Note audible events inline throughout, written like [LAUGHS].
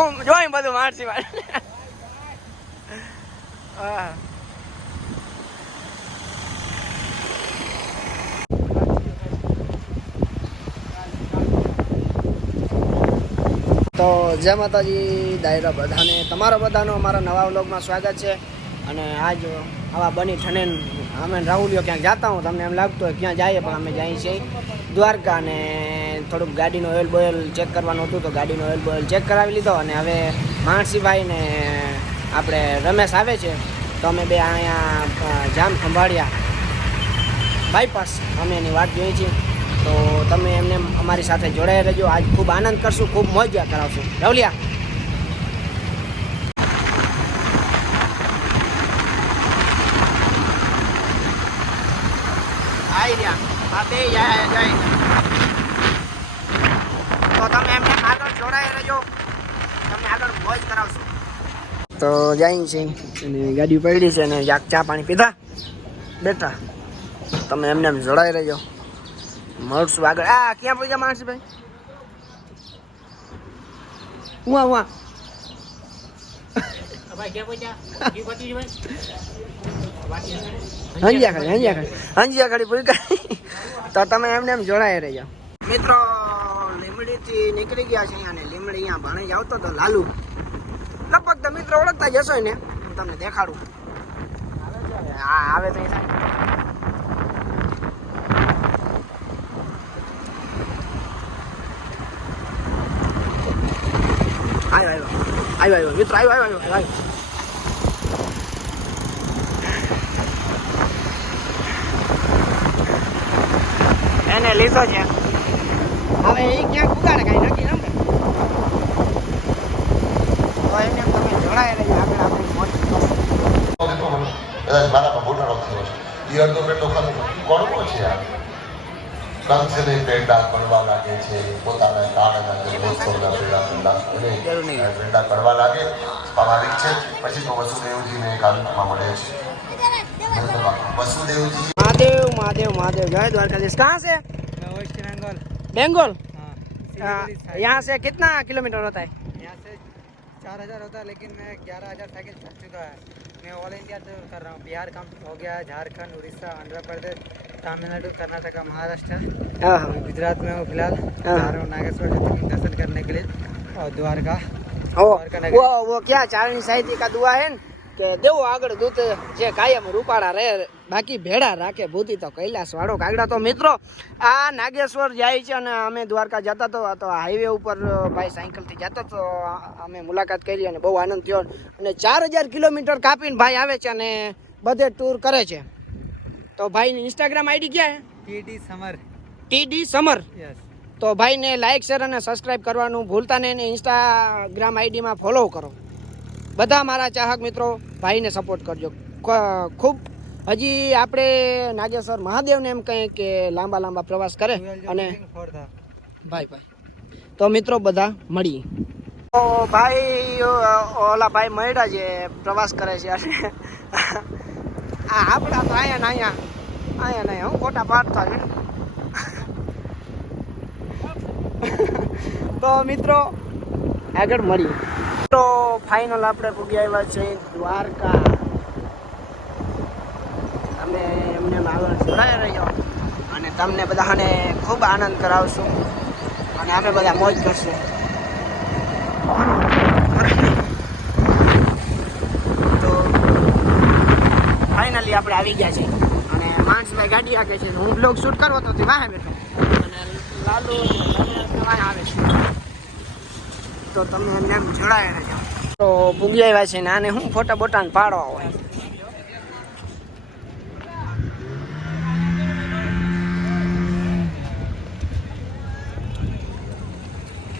હું જોઈ બધું મારસી વાર તો જય માતાજી, દાયરા બધાને. તમારા બધાનો અમારા નવા વ્લોગમાં સ્વાગત છે. અને આજ આવા બની ઠને અમે રાહુલિયો ક્યાંક જાતા હું, તમને એમ લાગતું હોય ક્યાં જઈએ, પણ અમે જઈએ છીએ. દ્વારકા અને થોડુંક ગાડીનો ઓઇલ બોઇલ ચેક કરવાનું હતું તો ગાડીનો ઓઇલ બોઇલ ચેક કરાવી લીધો અને હવે માણસીભાઈ ને આપણે રમેશ આવે છે તો અમે બે અહીંયા જામ ખંભાળિયા બાયપાસ અમે એની વાત જોઈએ છીએ. તો તમે એમને અમારી સાથે જોડાઈ રહેજો. આજ ખૂબ આનંદ કરશું, ખૂબ મોજા કરાવશું. રવલિયા. આઈ રહ્યા. આ બે જાય. તો તમે એમને આગળ જોડાઈ રહેજો. તમને આગળ મોજ કરાવશું. તો જાય છે. અને ગાડી પડી છે અને યાક ચા પાણી પીધા. બેઠા. તમે એમને એમ જોડાઈ રહેજો. મળશું આગળ. આ ક્યાં પહોંચ્યા? માણસભાઈ ઉવા ઉવા હંજ્યા ખાલી હંજ્યા ખાલી. હંજ્યા ખાલી ભૂલ કરી તો તમે એમને એમ જોડાઈ રહેજો. મિત્રો લીમડીથી નીકળી ગયા છે અને લીમડી અહીંયા ભણે આવતો તો લાલુ. લગભગ તો મિત્રો ઓળખતા જશો ને, હું તમને દેખાડું. હા, આવે તો અહીંયા આવ્યો આવ્યો આવ્યો આવ્યો. એને લીધો છે. પોતાના કાળના જન્મોત્સવના પેંડા પેંડા પેંડા લાગે. સ્વાભાવિક છે. પછી તો વસુદેવજીને કાલમાં મળે છે. વસુદેવજી. મહાદેવ મહાદેવ મહાદેવ. જય દ્વારકાધીશ. કાં છે? बंगाल? हाँ। यहाँ से कितना किलोमीटर होता है? यहाँ से चार हज़ार होता है लेकिन मैं ग्यारह हज़ार साइकिल चल चुका है। मैं ऑल इंडिया टूर कर रहा हूँ। बिहार का हो गया है झारखंड उड़ीसा आंध्र प्रदेश तमिलनाडु कर्नाटका महाराष्ट्र हाँ। गुजरात में हूँ फ़िलहाल। हाँ। नागेश्वर दर्शन करने के लिए और द्वारका। वो वो क्या चारणी साहित्य का दुआ है કે દેવો આગળ દૂત જે કાયમ રૂપાળા રહે બાકી ભેડા રાખે ભૂતી તો કૈલાસ વાળો કાગડા. તો મિત્રો આ નાગેશ્વર જાય છે અને અમે દ્વારકા જતા તો તો હાઈવે ઉપર ભાઈ સાયકલથી જતા તો અમે મુલાકાત કરી અને બહુ આનંદ થયો. અને ચાર હજાર કિલોમીટર કાપીને ભાઈ આવે છે અને બધે ટૂર કરે છે. તો ભાઈની ઇન્સ્ટાગ્રામ આઈડી ક્યાં TD Samar TD Samar yes તો ભાઈને લાઇક શેર અને સબસ્ક્રાઇબ કરવાનું ભૂલતા નહીં ઇન્સ્ટાગ્રામ આઈડીમાં ફોલો કરો. બધા મારા ચાહક મિત્રો ભાઈને સપોર્ટ કરજો. ખૂબ હજી આપણે નાગેશ્વર મહાદેવને એમ કહીએ કે લાંબા લાંબા પ્રવાસ કરે અને ભાઈ ભાઈ. તો મિત્રો બધા મળીએ. તો ભાઈ ઓલા ભાઈ મળ્યા છે પ્રવાસ કરે છે આ આપણા તો અહીંયા ને અહીંયા અહીંયા ને હું ખોટા પાડતા છે તો મિત્રો આગળ મળીએ. તો ફાઇનલ આપણે પૂગી આવ્યા છે દ્વારકા. અમે એમને આગળ જોડાઈ રહ્યો અને તમને બધાને ખૂબ આનંદ કરાવશું અને આપણે બધા મોજ કરશું. તો ફાઇનલી આપણે આવી ગયા છે અને માણસભાઈ ગાડી આગે છે. હું બ્લોગ શૂટ કરવો તો વાહે બેઠો. અને લાલુ આવે છે. તો તમે એમને એમ જોડાય રહેજો. તો ભૂગી આવ્યા છે ને આને હું ફોટા બોટા પાડવા હોય?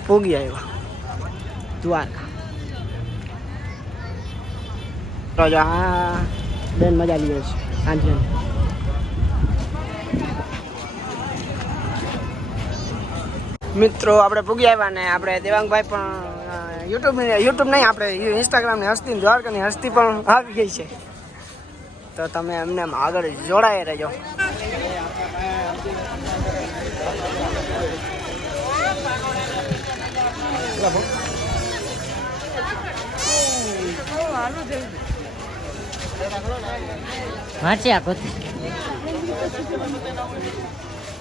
ભૂગી આવ્યા. દ્વારકા. તો આ બેન મજા લઈએ છે. સાંજે. મિત્રો, આપણે પૂગી આવ્યા ને આપણે દેવાંગભાઈ પણ યુટ્યુબ યુટ્યુબ નહીં, આપણે ઇન્સ્ટાગ્રામની હસ્તી દ્વારકાની હસ્તી પણ આવી ગઈ છે. તો તમે એમને એમ આગળ જોડાઈ રહેજો.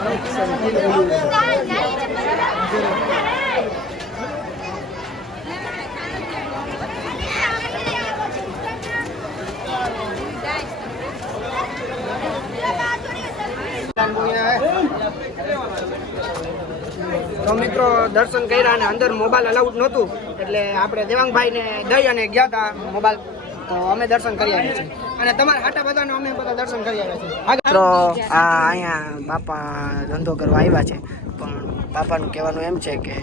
તો મિત્રો, દર્શન કર્યા અને અંદર મોબાઈલ અલાઉડ નહોતું. એટલે આપણે દેવાંગભાઈને દઈ અને ગયા હતા મોબાઈલ તો અમે દર્શન કરી આવ્યા છીએ. અને તમારા હાટા બધાનો અમે બધા દર્શન કરી આવ્યા છીએ. મિત્રો આ અહીંયા બાપા ધંધો કરવા આવ્યા છે. પણ બાપાનું કહેવાનું એમ છે કે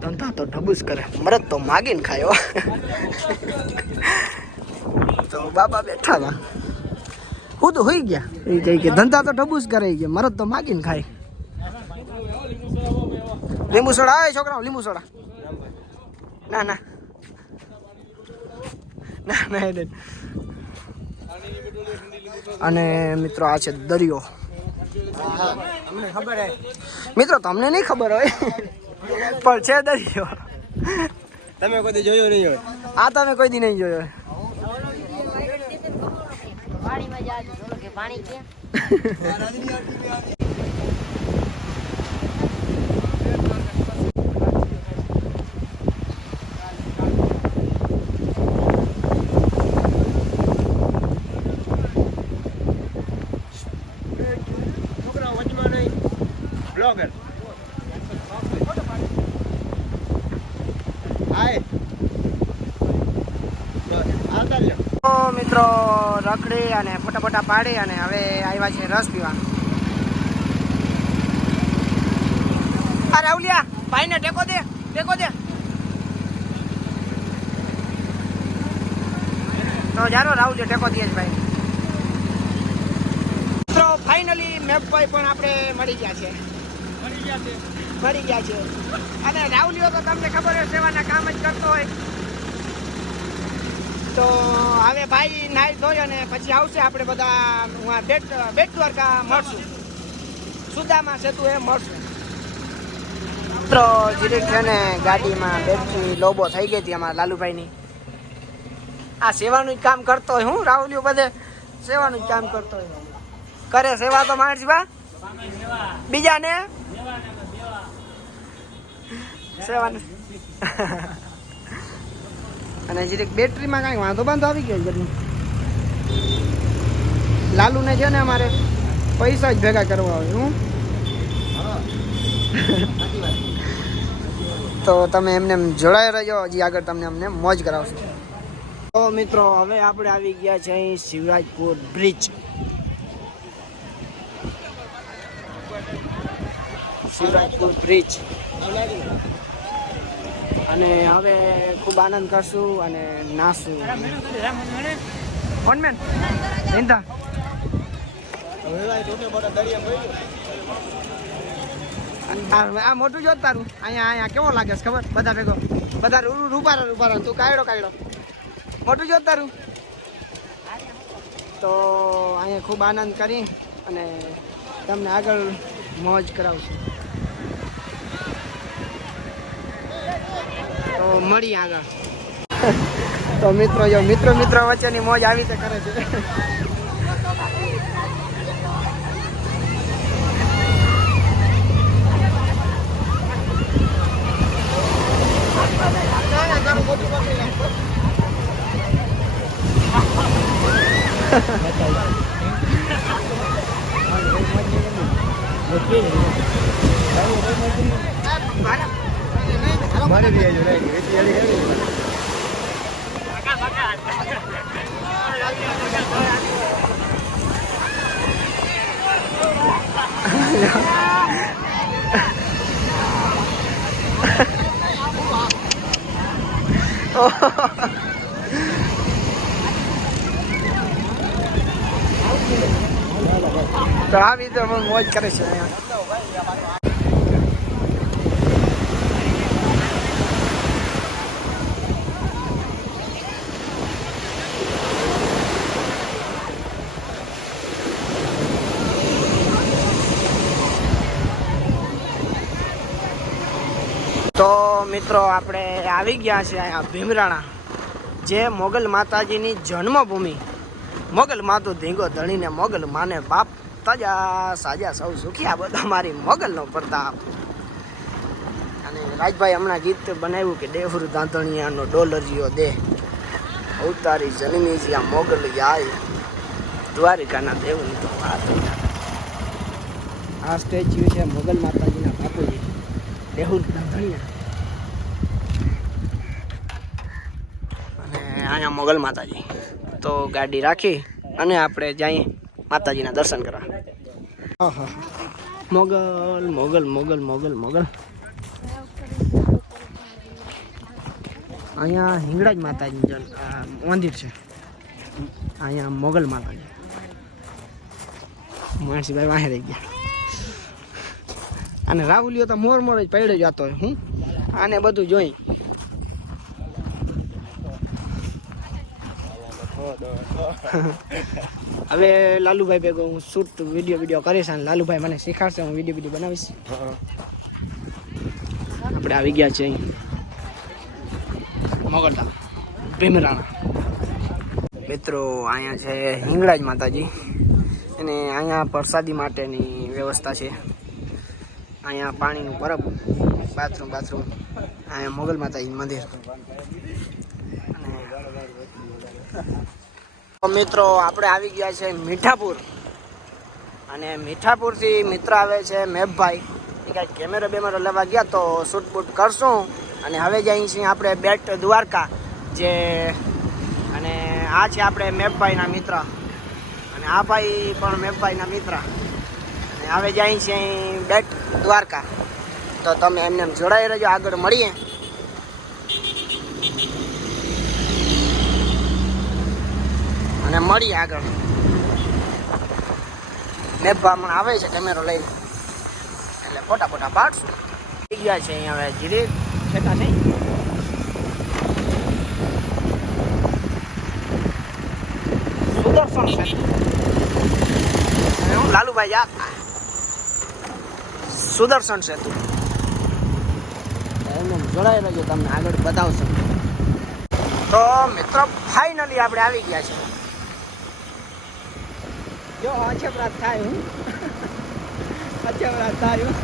ધંધા તો ઢબુસ કરે મરદ તો માગીને ખાયો તો બાપા બેઠા હતા. હું તો હોઈ ગયા. એ કહે કે ધંધા તો ઢબુસ કરે કે મરદ તો માગીને ખાય. લીંબુ સોડા આવે છોકરાઓ લીંબુ સોડા ના ના. અને મિત્રો આ છે દરિયો. મિત્રો તમને નહીં ખબર હોય પણ છે દરિયો. તમે કોઈ જોયો નહીં હોય. આ તમે કોઈ દી નહીં જોયો પાણી ક્યાં બ્લોગર હાય આવતા રહ્યો તો મિત્રો રખડી અને ફટાફટા પાડી અને હવે આવ્યા છે રસ પીવા. આ રાહુલિયા ભાઈને ટેકો દે ટેકો દે. તો જારો રાહુલિયા ટેકો દે ભાઈ. મિત્રો ફાઇનલી મેપભાઈ પણ આપણે મળી ગયા છે. મળી ગયા છે. અને રાહુલિયો તો તમને ખબર હોય સેવાના કામ જ કરતો હોય. તો હવે ભાઈ નાઈ ધોઈ અને પછી આવશે આપણે બધા ઉहाँ બેટ બેટ દ્વારકા મળશું. સુદામા સેતુ એ મળશું. મિત્રો જીરેક છે ને ગાડીમાં બેટરી લોબો થઈ ગઈ હતી અમારા લાલુભાઈની. આ સેવાનું જ કામ કરતો હોય, હું રાહુલિયો બધે સેવાનું જ કામ કરતો હોય. કરે સેવા તો માણસી બા બીજાને? સેવાનું. અને જીરીક બેટરીમાં કાંઈ વાંધો બાંધો આવી ગયો ઘરનું લાલુને છે ને અમારે પૈસા જ ભેગા કરવા હોય હું? તો તમે એમને એમ જોડાઈ રહ્યો હજી આગળ તમને અમને મોજ કરાવશું. તો મિત્રો હવે આપણે આવી ગયા છે અહીં શિવરાજપુર બ્રિજ. શિવરાજપુર બ્રિજ. અને હવે ખૂબ આનંદ કરશું અને નાશું કોણ મેન નિંદા આ મોટું જોત તારું. અહીંયા અહીંયા કેવો લાગે છે ખબર? બધા ભેગો. બધા રૂપારા રૂપારા. તું કાયડો કાયડો. મોટું જોત તારું. તો અહીંયા ખૂબ આનંદ કરી અને તમને આગળ મોજ કરાવશું તો મળી આગળ. તો મિત્રો જો મિત્રો મિત્રો વચ્ચેની મોજ આવી રીતે કરે છે. [LAUGHS] મારે બી આવ્યો નહીં વેચી આવી તો આ મિત્રો મોજ કરે છે મિત્રો, આપણે આવી ગયા છે અહીંયા ભીમરાણા, જે મોગલ માતાજીની જન્મભૂમિ. મોગલ માતો ધીંગો ધણીને મોગલ માને બાપ, તાજા સાજા સૌ સુખી, આ બધા મારી મોગલનો પ્રતાપ. અને રાજભાઈ હમણાં ગીત બનાવ્યું કે દેવરુ દાંતણિયાનો ડોલરિયો દે. અવતારી જન્મી જ્યાં મોગલ યાય, દ્વારિકાના દેવની તો વાત. આ સ્ટેચ્યુ છે મોગલ માતાજીના બાપુજી દેહુર દાંતણિયા અને અહીંયા મોગલ માતાજી. તો ગાડી રાખી અને આપણે જઈએ માતાજીના દર્શન કરવા. મોગલ મોગલ મોગલ મોગલ મોગલ. અહીંયા હિંગળાજ માતાજી મંદિર છે. અહીંયા મોગલ માતાજી. માણસીભાઈ વાહે રહી ગયા. અને રાહુલિયો તો મોર મોર જ પડ્યો જતો હોય હું આને બધું જોઈ. [LAUGHS] હવે લાલુભાઈ ભેગો હું શૂટ વીડિયો વીડિયો કરીશ અને લાલુભાઈ મને શીખાડશે, હું વીડિયો વીડિયો બનાવીશ. આપણે આવી ગયા છે અહીં. મોગલધામ ભીમરાણા. મિત્રો, અહીંયા છે હિંગળાજ માતાજી. અને અહીંયા પ્રસાદી માટેની વ્યવસ્થા છે. અહીંયા પાણીનું પરબ બાથરૂમ બાથરૂમ અહીંયા મોગલ માતાજી મંદિર. તો મિત્રો, આપણે આવી ગયા છે મીઠાપુર. અને મીઠાપુરથી મિત્ર આવે છે મેભભાઈ એ કાંઈ કેમેરો બેમેરો લેવા ગયા તો શૂટ બૂટ કરશું. અને હવે જઈએ છીએ આપણે બેટ દ્વારકા, જે અને આ છે આપણે મેભભાઈના મિત્ર. અને આ ભાઈ પણ મેભભાઈના મિત્ર. અને હવે જઈએ છીએ બેટ દ્વારકા. તો તમે એમને એમ જોડાઈ રહેજો, આગળ મળીએ. અને મળીએ આગળ. મેં બ્રાહ્મણ આવે છે કેમેરો લઈને. એટલે ફોટા ફોટા પાડશું. થઈ ગયા છે અહીંયા હવે ધીરે છેટા નહીં. સુદર્શન છે. અને હું લાલુભાઈ યાદ સુદર્શન સેતુ એમને જોડાઈ રહેજો તમને આગળ બતાવશો. તો મિત્રો ફાઇનલી આપણે આવી ગયા છે જો અછપરાત થાય હું અછપરાત થાય હું.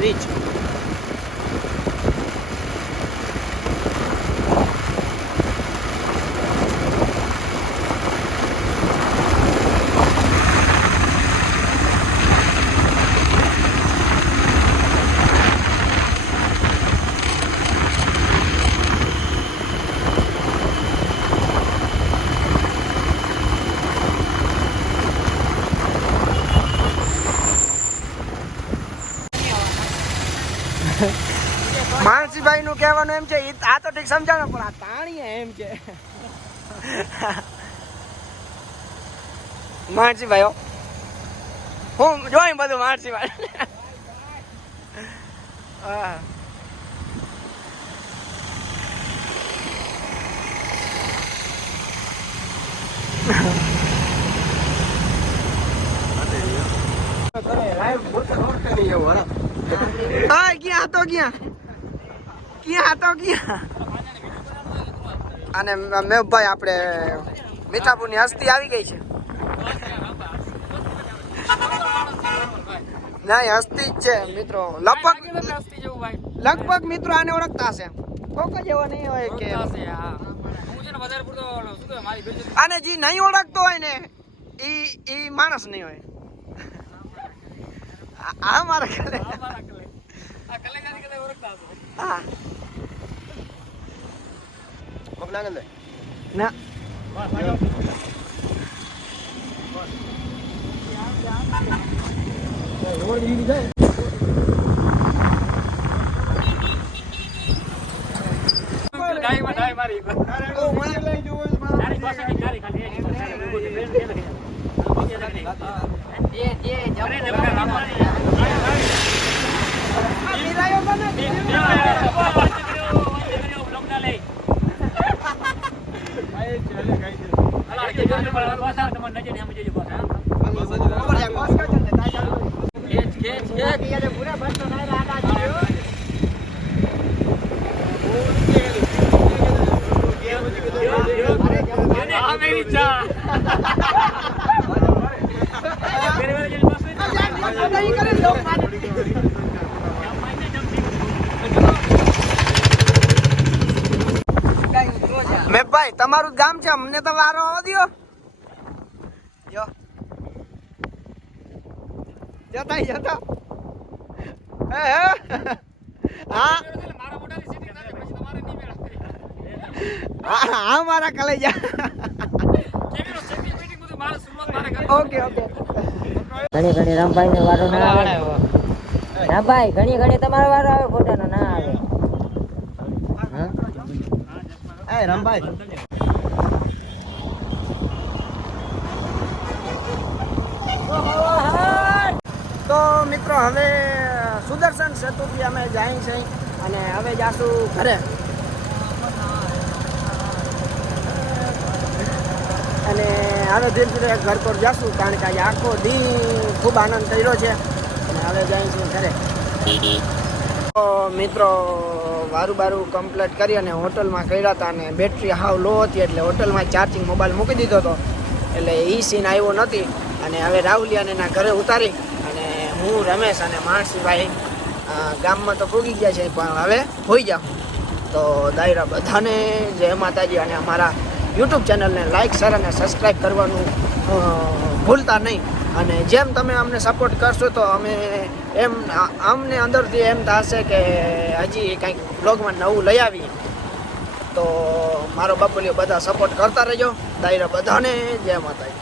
Смотрите. એમ છે આ તો ઠીક સમજાવે પણ આ તાણી એમ છે. માણસી હો. હું જોઈ બધું માનસીભાઈ. હા. હા ક્યાં તો ક્યાં ક્યાં હતો ક્યાં? અને મેઘભાઈ આપણે મીઠાપુરની હસ્તી આવી ગઈ છે. ના હસ્તી જ છે મિત્રો. લગભગ લગભગ મિત્રો આને ઓળખતા હશે. કોક જ એવો નહીં હોય કે આને જે નહીં ઓળખતો હોય ને ઈ ઈ માણસ નહીં હોય. આ- આ મારા કલે હા. ના ઓ, મને- આ નિરાયો બને. ખબર છે, કોસ કરજો ને, તાઈ ચાલુ. બધા ઈ કરે ને લોક મેઘભાઈ તમારું ગામ છે અમને તો વારો આવવા દ્યો. જતા જતા. હે હે. હા હા હા મારા કલેજા. Okay okay. ઘણી ઘણી રામભાઈ ને વારો ના આવે રામભાઈ ઘણી ઘણી તમારો વારો આવે ફોટાનો ના આવે. એ રામભાઈ તો મિત્રો, હવે સુદર્શન સેતુથી અમે જાય છે અને હવે જાશું ઘરે. અને હવે ધીરે ધીરે ઘર પર જાશું, કારણ કે આજે આખો દી ખૂબ આનંદ કર્યો છે. અને હવે જાય છે ઘરે. મિત્રો, વારું બારું કમ્પ્લીટ કરી અને હોટલમાં કર્યા હતા અને બેટરી હાવ લો હતી એટલે હોટલમાં ચાર્જિંગ મોબાઈલ મૂકી દીધો હતો. એટલે એ સીન આવ્યો નથી. અને હવે રાહુલિયાને એના ઘરે ઉતારી હું, રમેશ અને માણસીભાઈ ગામમાં તો પૂગી ગયા છે, પણ હવે હોઈ જાઉં. તો દાયરા બધાને જય માતાજી અને અમારા યુટ્યુબ ચેનલને લાઈક શેર અને સબસ્ક્રાઈબ કરવાનું ભૂલતા નહીં. અને જેમ તમે અમને સપોર્ટ કરશો તો અમે એમ અમને અંદરથી એમ થશે કે હજી કંઈક બ્લોગમાં નવું લઈ આવીએ. તો મારો બાપુલીઓ બધા સપોર્ટ કરતા રહેજો. દાયરા બધાને જય માતાજી.